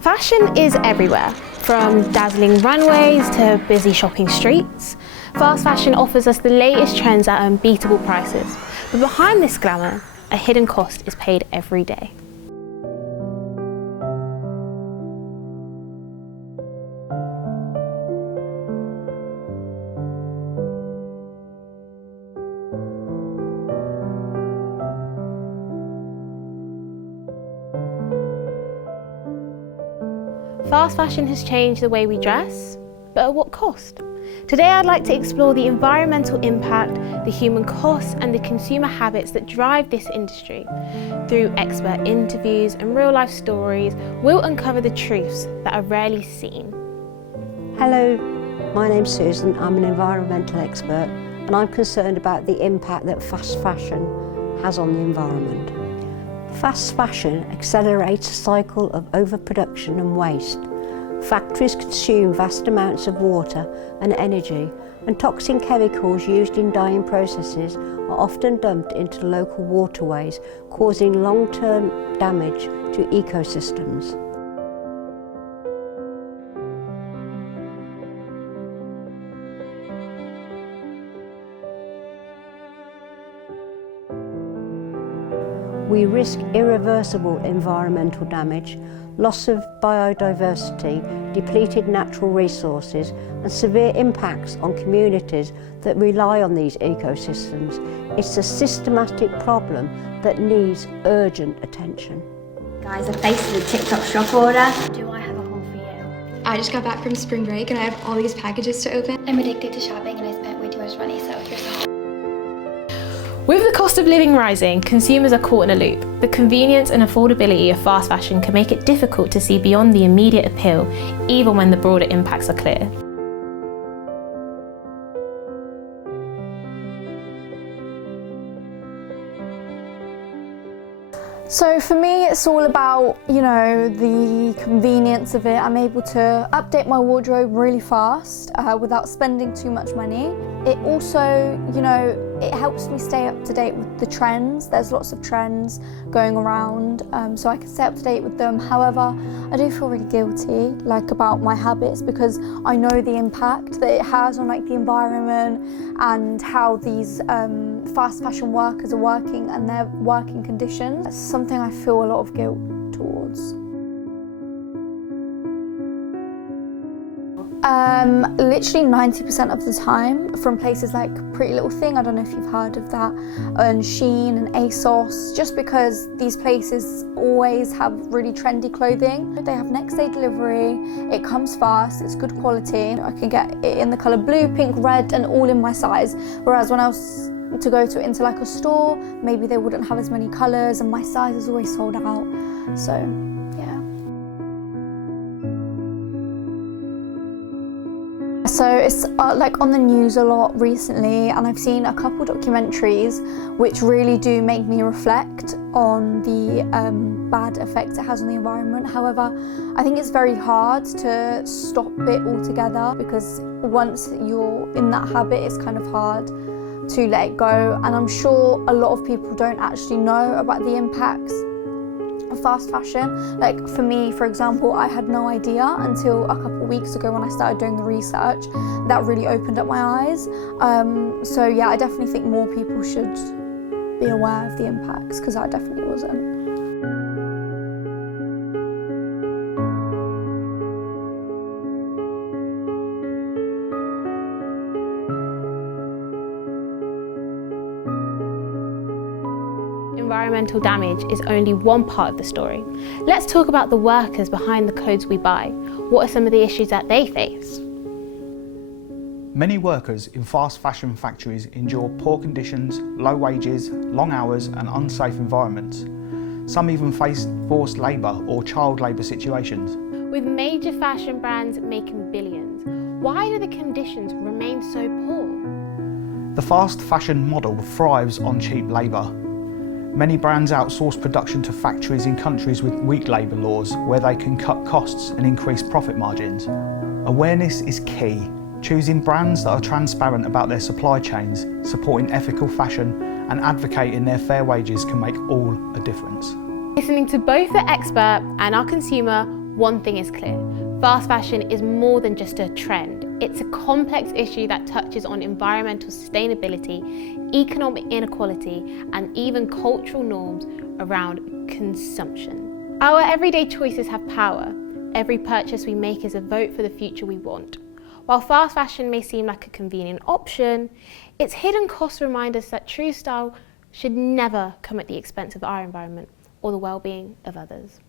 Fashion is everywhere, from dazzling runways to busy shopping streets. Fast fashion offers us the latest trends at unbeatable prices. But behind this glamour, a hidden cost is paid every day. Fast fashion has changed the way we dress, but at what cost? Today I'd like to explore the environmental impact, the human costs and the consumer habits that drive this industry. Through expert interviews and real-life stories, we'll uncover the truths that are rarely seen. Hello, my name's Susan. I'm an environmental expert and I'm concerned about the impact that fast fashion has on the environment. Fast fashion accelerates a cycle of overproduction and waste. Factories consume vast amounts of water and energy, and toxic chemicals used in dyeing processes are often dumped into local waterways, causing long-term damage to ecosystems. We risk irreversible environmental damage, loss of biodiversity, depleted natural resources, and severe impacts on communities that rely on these ecosystems. It's a systematic problem that needs urgent attention. Guys, I placed a TikTok shop order. Do I have a haul for you? I just got back from spring break and I have all these packages to open. I'm addicted to shopping and I spent way too much money, so here's the haul. With the cost of living rising, consumers are caught in a loop. The convenience and affordability of fast fashion can make it difficult to see beyond the immediate appeal, even when the broader impacts are clear. So for me, it's all about, the convenience of it. I'm able to update my wardrobe really fast without spending too much money. It also, it helps me stay up to date with the trends. There's lots of trends going around, so I can stay up to date with them. However, I do feel really guilty, about my habits, because I know the impact that it has on the environment and how these fast fashion workers are working and their working conditions. It's something I feel a lot of guilt towards. Literally 90% of the time from places like Pretty Little Thing, I don't know if you've heard of that, and Shein and ASOS, just because these places always have really trendy clothing. They have next day delivery, it comes fast, it's good quality. I can get it in the colour blue, pink, red and all in my size, whereas when I was to go into a store, maybe they wouldn't have as many colours and my size is always sold out, so yeah. So it's on the news a lot recently, and I've seen a couple documentaries which really do make me reflect on the bad effects it has on the environment. However, I think it's very hard to stop it altogether, because once you're in that habit, it's kind of hard to let it go. And I'm sure a lot of people don't actually know about the impacts of fast fashion. For me, for example, I had no idea until a couple of weeks ago when I started doing the research. That really opened up my eyes. So yeah, I definitely think more people should be aware of the impacts, because I definitely wasn't. Environmental damage is only one part of the story. Let's talk about the workers behind the clothes we buy. What are some of the issues that they face? Many workers in fast fashion factories endure poor conditions, low wages, long hours and unsafe environments. Some even face forced labour or child labour situations. With major fashion brands making billions, why do the conditions remain so poor? The fast fashion model thrives on cheap labour. Many brands outsource production to factories in countries with weak labour laws, where they can cut costs and increase profit margins. Awareness is key. Choosing brands that are transparent about their supply chains, supporting ethical fashion and advocating their fair wages can make all a difference. Listening to both the expert and our consumer, One thing is clear, fast fashion is more than just a trend. It's a complex issue that touches on environmental sustainability, economic inequality, and even cultural norms around consumption. Our everyday choices have power. Every purchase we make is a vote for the future we want. While fast fashion may seem like a convenient option, its hidden costs remind us that true style should never come at the expense of our environment or the well-being of others.